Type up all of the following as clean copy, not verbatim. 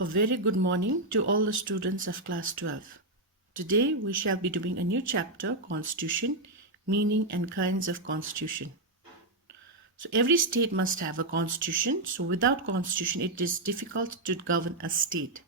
A very good morning to all the students of class 12. Today we shall be doing a new chapter, Constitution, Meaning and Kinds of Constitution. So every state must have a constitution. So without constitution it is difficult to govern a state.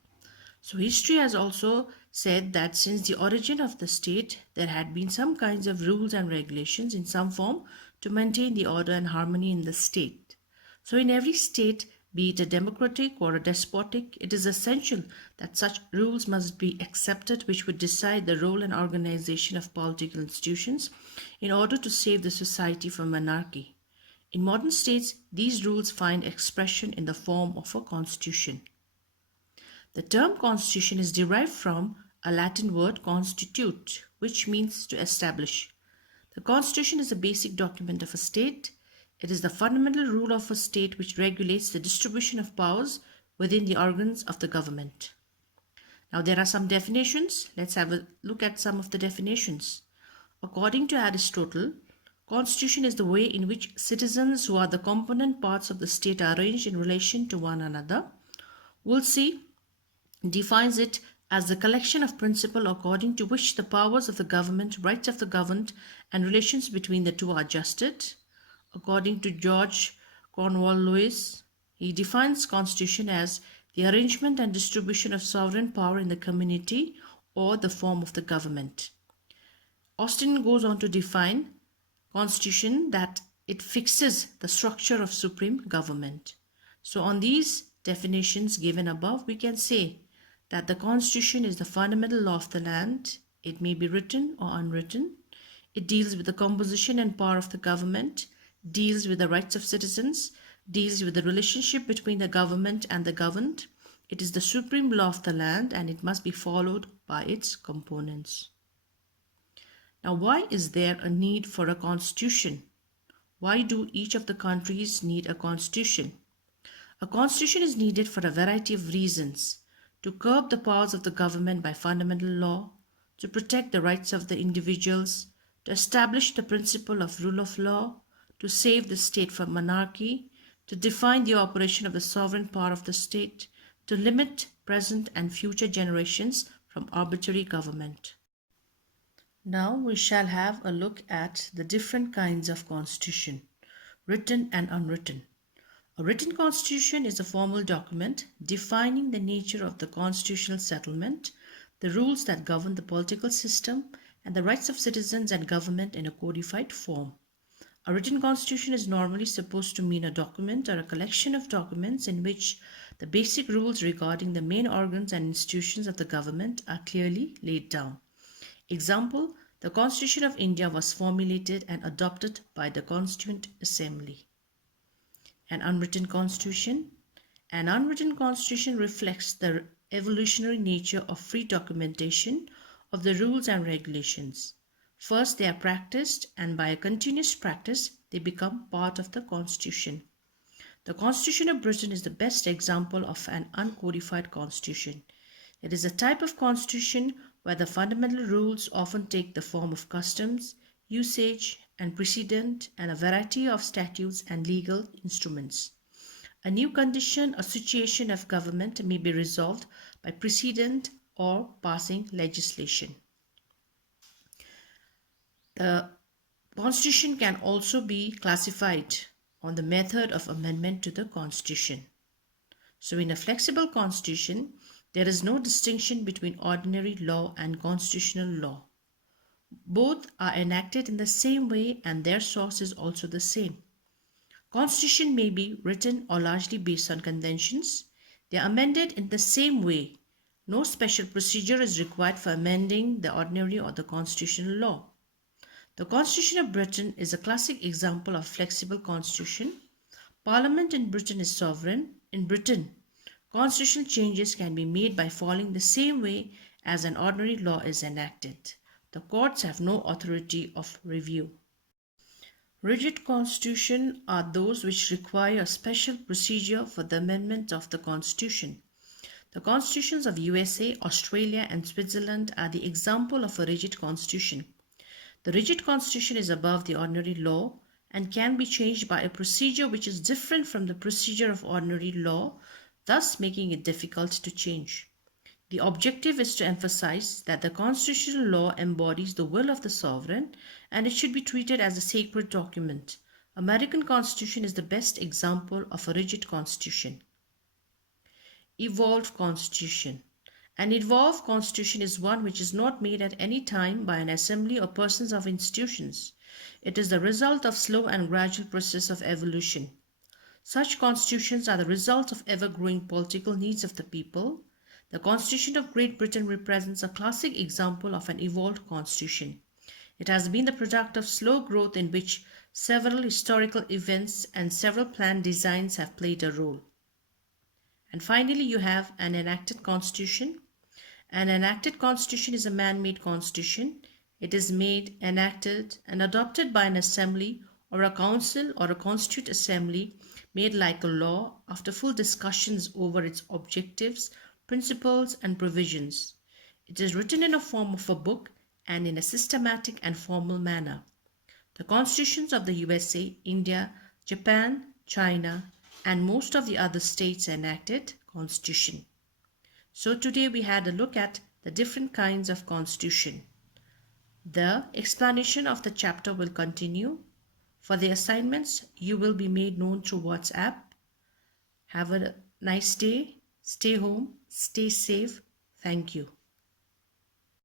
So history has also said that since the origin of the state there had been some kinds of rules and regulations in some form to maintain the order and harmony in the state. So in every state, be it a democratic or a despotic, it is essential that such rules must be accepted which would decide the role and organization of political institutions in order to save the society from anarchy. In modern states, these rules find expression in the form of a constitution. The term constitution is derived from a Latin word constitute, which means to establish. The constitution is a basic document of a state. It is the fundamental rule of a state which regulates the distribution of powers within the organs of the government. Now there are some definitions. Let's have a look at some of the definitions. According to Aristotle, constitution is the way in which citizens who are the component parts of the state are arranged in relation to one another. Woolsey defines it as the collection of principles according to which the powers of the government, rights of the governed, and relations between the two are adjusted. According to George Cornwall Lewis, he defines constitution as the arrangement and distribution of sovereign power in the community or the form of the government. Austin goes on to define constitution that it fixes the structure of supreme government. So on these definitions given above, we can say that the constitution is the fundamental law of the land. It may be written or unwritten. It deals with the composition and power of the government, deals with the rights of citizens, deals with the relationship between the government and the governed. It is the supreme law of the land and it must be followed by its components. Now, why is there a need for a constitution? Why do each of the countries need a constitution? A constitution is needed for a variety of reasons: to curb the powers of the government by fundamental law, to protect the rights of the individuals, to establish the principle of rule of law, to save the state from monarchy, to define the operation of the sovereign power of the state, to limit present and future generations from arbitrary government. Now we shall have a look at the different kinds of constitution, written and unwritten. A written constitution is a formal document defining the nature of the constitutional settlement, the rules that govern the political system, and the rights of citizens and government in a codified form. A written constitution is normally supposed to mean a document or a collection of documents in which the basic rules regarding the main organs and institutions of the government are clearly laid down. Example, the Constitution of India was formulated and adopted by the Constituent Assembly. An unwritten constitution. An unwritten constitution reflects the evolutionary nature of free documentation of the rules and regulations. First, they are practiced, and by a continuous practice, they become part of the Constitution. The Constitution of Britain is the best example of an uncodified constitution. It is a type of constitution where the fundamental rules often take the form of customs, usage, and precedent, and a variety of statutes and legal instruments. A new condition or situation of government may be resolved by precedent or passing legislation. The Constitution can also be classified on the method of amendment to the Constitution. So in a flexible Constitution, there is no distinction between ordinary law and constitutional law. Both are enacted in the same way and their source is also the same. Constitution may be written or largely based on conventions. They are amended in the same way. No special procedure is required for amending the ordinary or the constitutional law. The Constitution of Britain is a classic example of flexible constitution. Parliament in Britain is sovereign. In Britain, constitutional changes can be made by following the same way as an ordinary law is enacted. The courts have no authority of review. Rigid constitutions are those which require a special procedure for the amendment of the constitution. The constitutions of USA, Australia, and Switzerland are the example of a rigid constitution. The rigid constitution is above the ordinary law and can be changed by a procedure which is different from the procedure of ordinary law, thus making it difficult to change. The objective is to emphasize that the constitutional law embodies the will of the sovereign and it should be treated as a sacred document. American Constitution is the best example of a rigid constitution. Evolved Constitution. An evolved constitution is one which is not made at any time by an assembly or persons of institutions. It is the result of slow and gradual process of evolution. Such constitutions are the result of ever-growing political needs of the people. The Constitution of Great Britain represents a classic example of an evolved constitution. It has been the product of slow growth in which several historical events and several planned designs have played a role. And finally, you have an enacted constitution. An enacted constitution is a man-made constitution. It is made, enacted, and adopted by an assembly or a council or a constituent assembly made like a law after full discussions over its objectives, principles, and provisions. It is written in a form of a book and in a systematic and formal manner. The constitutions of the USA, India, Japan, China, and most of the other states enacted constitution. So today we had a look at the different kinds of constitution. The explanation of the chapter will continue. For the assignments, you will be made known through WhatsApp. Have a nice day. Stay home. Stay safe. Thank you.